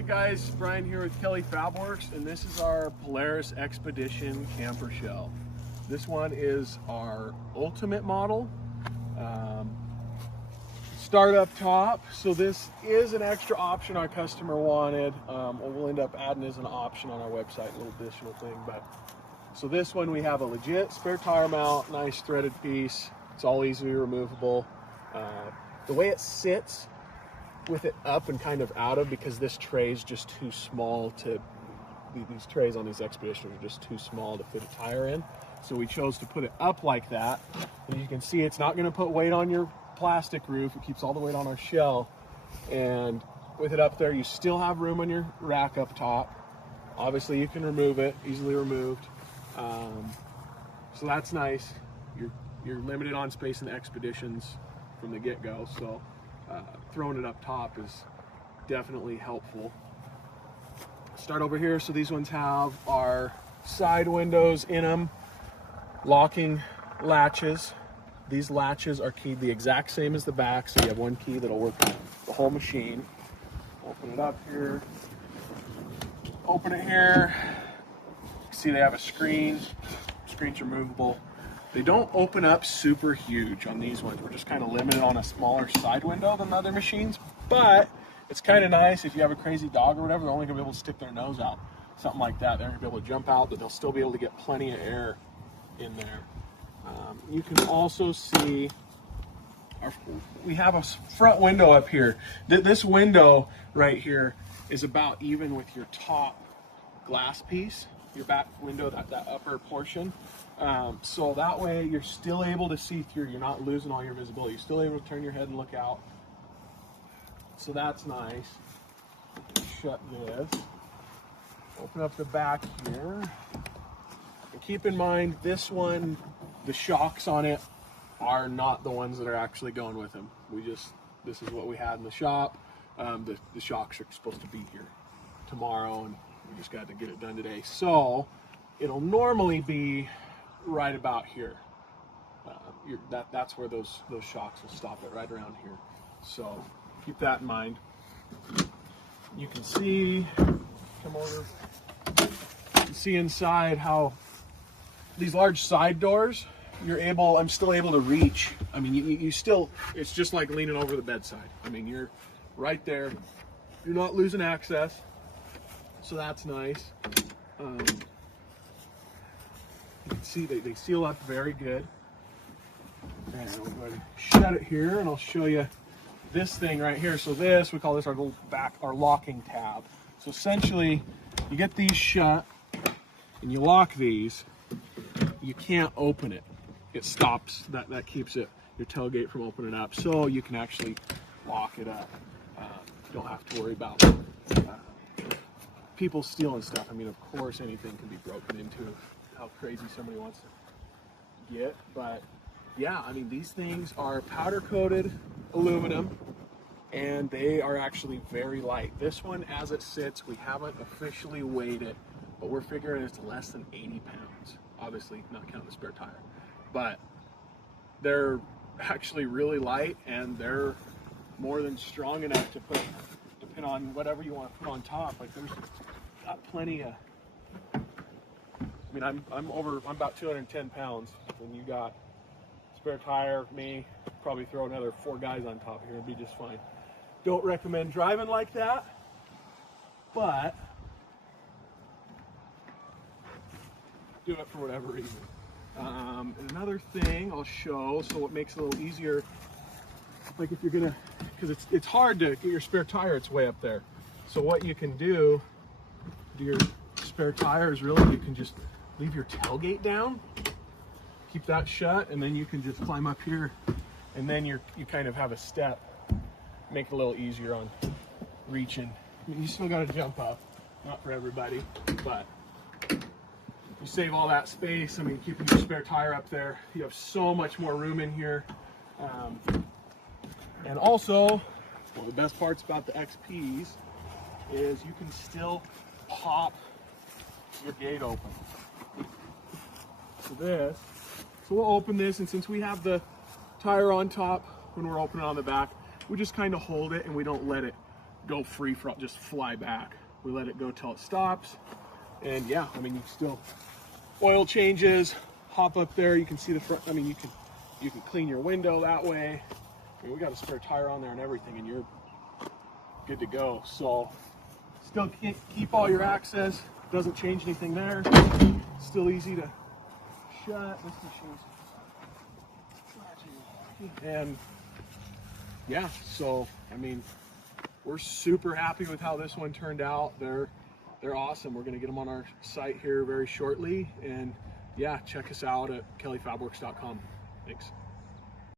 Hey guys, Brian here with Kelly FabWorks, and this is our Polaris Expedition camper shell. This one is our ultimate model. Start up top, so this is an extra option our customer wanted. We'll end up adding as an option on our website, a little additional thing. But so this one, we have a legit spare tire mount, nice threaded piece. It's all easily removable. The way it sits with it up and kind of out of, because this tray is just too small to, these trays on these Expeditions are just too small to fit a tire in. So we chose to put it up like that. And you can see it's not going to put weight on your plastic roof. It keeps all the weight on our shell. And with it up there, you still have room on your rack up top. Obviously you can remove it, easily removed. So that's nice. You're limited on space in the Expeditions from the get-go. So throwing it up top is definitely helpful. Start over here. So these ones have our side windows in them, locking latches. These latches are keyed the exact same as the back, so you have one key that'll work the whole machine. Open it up here. Open it here. See, they have a screen. Screen's removable. They don't open up super huge on these ones. We're just kind of limited on a smaller side window than other machines, but it's kind of nice if you have a crazy dog or whatever. They're only gonna be able to stick their nose out, something like that. They're gonna be able to jump out, but they'll still be able to get plenty of air in there. You can also see we have a front window up here. This window right here is about even with your top glass piece, your back window, that upper portion. So that way you're still able to see through. You're not losing all your visibility. You're still able to turn your head and look out. So that's nice. Shut this. Open up the back here. And keep in mind, this one, the shocks on it are not the ones that are actually going with them. This is what we had in the shop. The shocks are supposed to be here tomorrow, and we just got to get it done today. So it'll normally be right about here. That's where those shocks will stop it, right around here. So keep that in mind. You can see, come over, you can see inside how these large side doors, I'm still able to reach. I mean, you still, it's just like leaning over the bedside. I mean, you're right there. You're not losing access. So that's nice. You can see they seal up very good. And we'll go ahead and shut it here, and I'll show you this thing right here. So we call this our little our locking tab. So essentially, you get these shut and you lock these. You can't open it. It stops. That keeps your tailgate from opening up. So you can actually lock it up. You don't have to worry about people stealing stuff. I mean, of course, anything can be broken into. How crazy somebody wants to get, but yeah, I mean, these things are powder coated aluminum, and they are actually very light. This one, as it sits, we haven't officially weighed it, but we're figuring it's less than 80 pounds. Obviously, not counting the spare tire, but they're actually really light, and they're more than strong enough to put, depending on whatever you want to put on top. Like, there's got plenty of. I mean, I'm about 210 pounds, and you got spare tire, me, probably throw another 4 guys on top here and be just fine. Don't recommend driving like that, but do it for whatever reason. And another thing I'll show, so it makes it a little easier, like if you're gonna, because it's hard to get your spare tire, it's way up there. So what you can do to your spare tire is really, you can just leave your tailgate down, keep that shut, and then you can just climb up here, and then you kind of have a step, make it a little easier on reaching. I mean, you still got to jump up, not for everybody, but you save all that space. I mean, keeping your spare tire up there, you have so much more room in here. And also, one of the best parts about the XPs is you can still pop your gate open. So we'll open this, and since we have the tire on top when we're opening on the back, we just kind of hold it and we don't let it go free for just fly back. We let it go till it stops. And yeah, I mean, you can still oil changes, hop up there. You can see the front. I mean, you can clean your window that way. I mean, we got a spare tire on there and everything, and you're good to go. So still keep all your access. Doesn't change anything there. Still easy to shut. This machine's and yeah, so I mean, we're super happy with how this one turned out. They're awesome. We're going to get them on our site here very shortly, and yeah, check us out at kellyfabworks.com. Thanks.